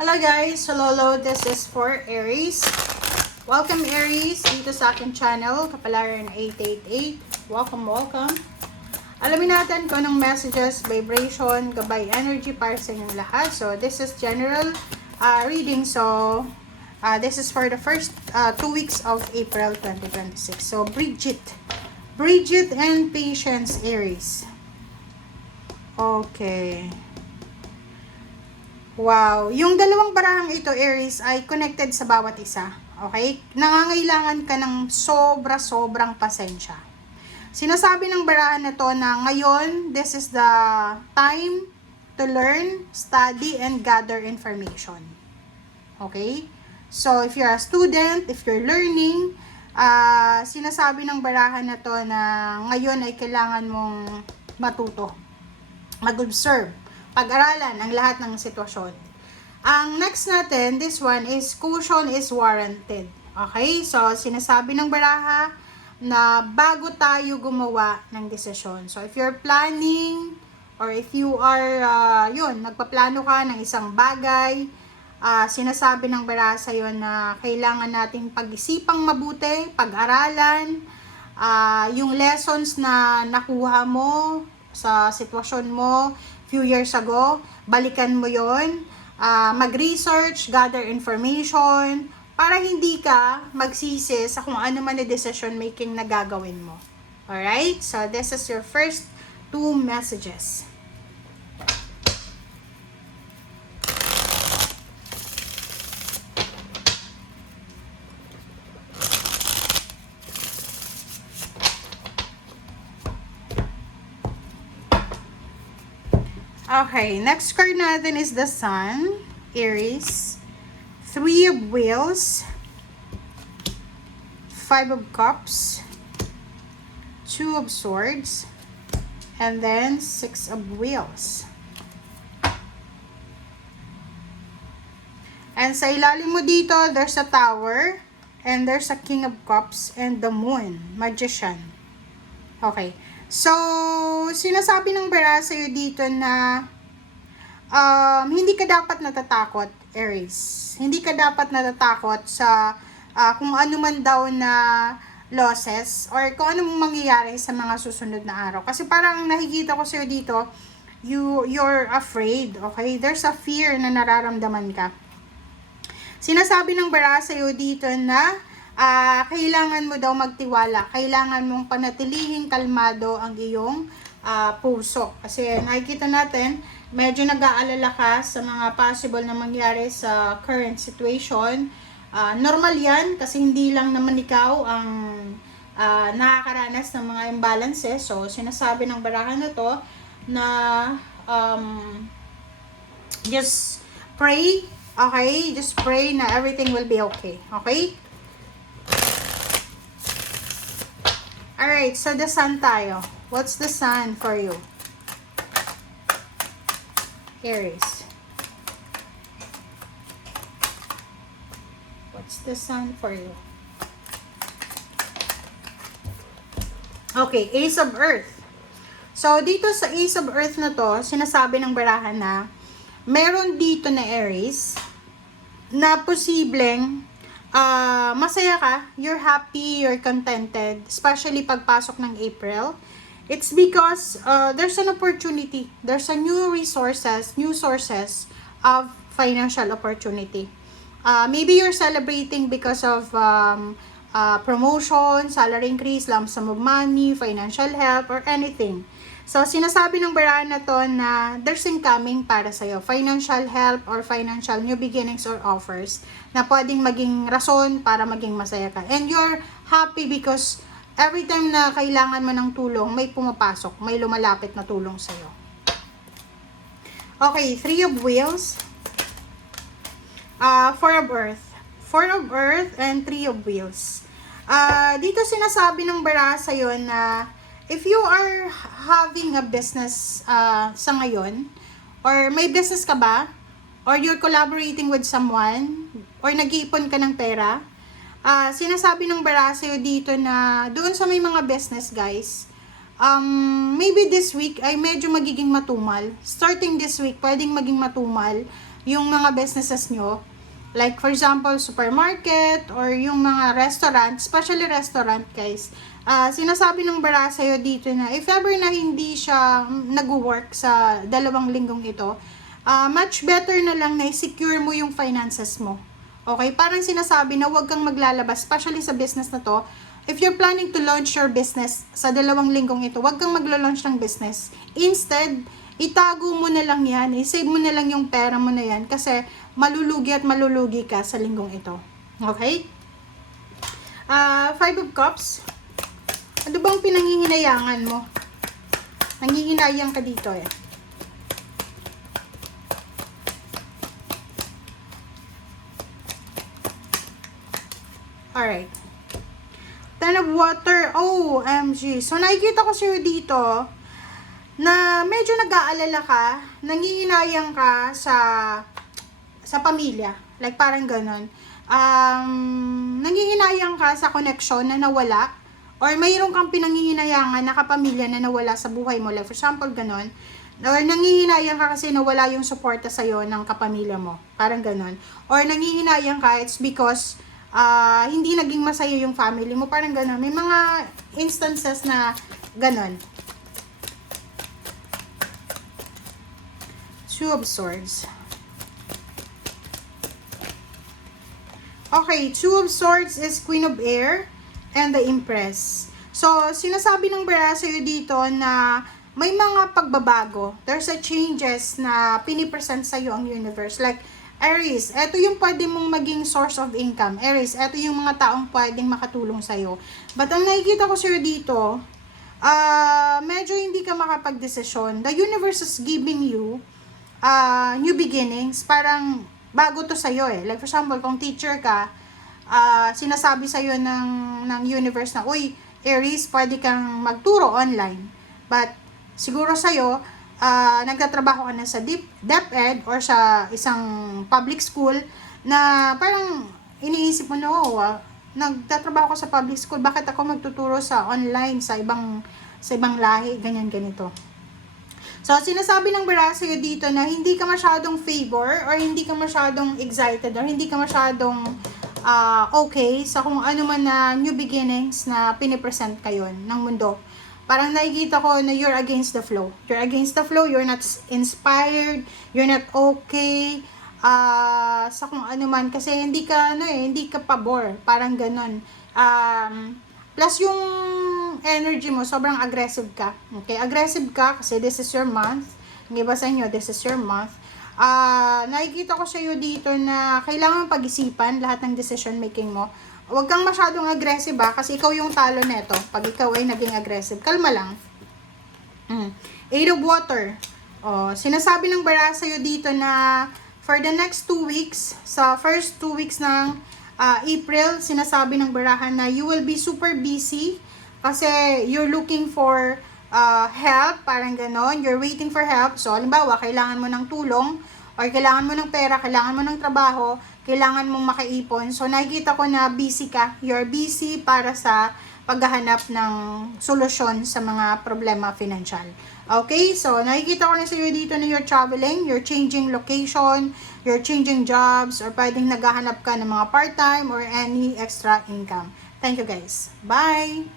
Hello guys! Hello, this is for Aries. Welcome Aries dito sa aking channel, Kapalaran 888. Welcome. Alamin natin kung anong messages, vibration, gabay, energy para sa inyong lahat. So, this is general reading. So, this is for the first 2 weeks of April 2026. So, Bridget and Patience, Aries. Okay. Wow. Yung dalawang barahang ito, Aries, ay connected sa bawat isa. Okay? Nangangailangan ka ng sobrang pasensya. Sinasabi ng barahan na to na ngayon, this is the time to learn, study, and gather information. Okay? So, if you're a student, if you're learning, sinasabi ng barahan na to na ngayon ay kailangan mong matuto, mag-observe, pag-aralan ang lahat ng sitwasyon. Ang next natin, this one is caution is warranted. Okay? So, sinasabi ng baraha na bago tayo gumawa ng desisyon. So, if you're planning or if you are, nagpaplano ka ng isang bagay, sinasabi ng baraha sa'yo na kailangan nating pag-isipang mabuti, pag-aralan, yung lessons na nakuha mo sa sitwasyon mo few years ago, balikan mo yon, mag-research, gather information, para hindi ka magsisi sa kung ano man na decision making na gagawin mo. Alright? So, this is your first 2 messages. Okay, next card natin is the Sun, Aries, 3 of Wheels, 5 of Cups, 2 of Swords, and then 6 of Wheels. And sa ilalim mo dito, there's a Tower, and there's a King of Cups, and the Moon, Magician. Okay. So, sinasabi ng baraha sa'yo dito na hindi ka dapat natatakot, Aries. Hindi ka dapat natatakot sa kung ano man daw na losses or kung ano mangyayari sa mga susunod na araw. Kasi parang nakikita ko sa'yo dito, you're afraid, okay? There's a fear na nararamdaman ka. Sinasabi ng baraha sa'yo dito na kailangan mo daw magtiwala. Kailangan mong panatilihing kalmado ang iyong puso. Kasi nakikita natin, medyo nag-aalala ka sa mga possible na mangyari sa current situation. Normal yan kasi hindi lang naman ikaw ang nakakaranas ng mga imbalances. So, sinasabi ng baraha na to na just pray. Okay? Just pray na everything will be okay. Okay? Alright, so the Sun tayo. What's the Sun for you? Aries. What's the Sun for you? Okay, Ace of Earth. So, dito sa Ace of Earth na to, sinasabi ng baraha na meron dito na Aries na posibleng masaya ka, you're happy, you're contented, especially pagpasok ng April. It's because there's an opportunity, there's a new sources of financial opportunity. Maybe you're celebrating because of promotion, salary increase, lump sum of money, financial help, or anything. So, sinasabi ng baraha na to na there's incoming para sa'yo. Financial help or financial new beginnings or offers na pwedeng maging rason para maging masaya ka. And you're happy because every time na kailangan mo ng tulong, may pumapasok, may lumalapit na tulong sa'yo. Okay, 3 of Wheels, 4 of Earth. 4 of Earth and 3 of Wheels. Dito sinasabi ng baraha sa'yo na if you are having a business sa ngayon, or may business ka ba, or you're collaborating with someone, or nag-iipon ka ng pera, sinasabi ng baraha sa'yo dito na doon sa may mga business guys, maybe this week ay medyo magiging matumal. Starting this week, pwedeng maging matumal yung mga businesses nyo. Like, for example, supermarket or yung mga restaurant, especially restaurant, guys. Sinasabi ng bara sa'yo dito na if ever na hindi siya nag-work sa 2 linggong ito, much better na lang na i-secure mo yung finances mo. Okay? Parang sinasabi na huwag kang maglalabas, especially sa business na to. If you're planning to launch your business sa 2 linggong ito, huwag kang maglo-launch ng business. Instead, itago mo na lang yan, i-save mo na lang yung pera mo na yan kasi malulugi at malulugi ka sa linggong ito. Okay? 5 of Cups. Ano bang pinangihinayangan mo? Nangihinayang ka dito eh. Alright. 10 of Water. OMG. So, nakikita ko sa'yo dito na medyo nag-aalala ka, nangihinayang ka sa pamilya. Like, parang ganon. Nangihinayang ka sa connection na nawala, or mayroon kang pinangihinayangan na kapamilya na nawala sa buhay mo. Like, for example, ganon. Or nangihinayang ka kasi nawala yung suporta sa'yo ng kapamilya mo. Parang ganon. Or nangihinayang ka, it's because hindi naging masaya yung family mo. Parang ganon. May mga instances na ganon. 2 of Swords. Okay, 2 of Swords is Queen of Air and the Empress. So, sinasabi ng bara sa'yo dito na may mga pagbabago. There's a changes na pinipresent sa'yo ang universe. Like, Aries, eto yung pwede mong maging source of income. Aries, eto yung mga taong pwedeng makatulong sa'yo. But ang nakikita ko sa'yo dito, medyo hindi ka makapag-desisyon. The universe is giving you new beginnings, parang bago to sa'yo eh. Like for example, kung teacher ka, sinasabi sa'yo ng universe na, uy, Aries, pwede kang magturo online. But, siguro sa'yo, nagtatrabaho ka na sa DepEd or sa isang public school na parang iniisip mo na, nagtatrabaho ko sa public school, bakit ako magtuturo sa online, sa ibang lahi, ganyan, ganito. So, sinasabi ng bara sa'yo dito na hindi ka masyadong favor or hindi ka masyadong excited or hindi ka masyadong okay sa kung ano man na new beginnings na pinipresent kayo ng mundo. Parang nakikita ko na you're against the flow. You're against the flow, you're not inspired, you're not okay sa kung ano man kasi hindi ka pabor, parang ganon. Plus yung energy mo, sobrang aggressive ka. Okay, aggressive ka kasi this is your month. Yung iba sa inyo, this is your month. Nakikita ko sa iyo dito na kailangan pag-isipan lahat ng decision making mo. Huwag kang masyadong aggressive kasi ikaw yung talo neto. Pag ikaw ay naging aggressive, kalma lang. 8 of Water. Sinasabi ng bara sa iyo dito na for the next 2 weeks, sa first 2 weeks ng April, sinasabi ng barahan na you will be super busy kasi you're looking for help, parang ganon. You're waiting for help. So, halimbawa, kailangan mo ng tulong or kailangan mo ng pera, kailangan mo ng trabaho, kailangan mong makaipon. So, nakikita ko na busy ka. You're busy para sa paghahanap ng solusyon sa mga problema financial. Okay? So, nakikita ko na sa iyo dito na you're traveling, you're changing location, you're changing jobs, or pwedeng naghahanap ka ng mga part-time or any extra income. Thank you guys. Bye!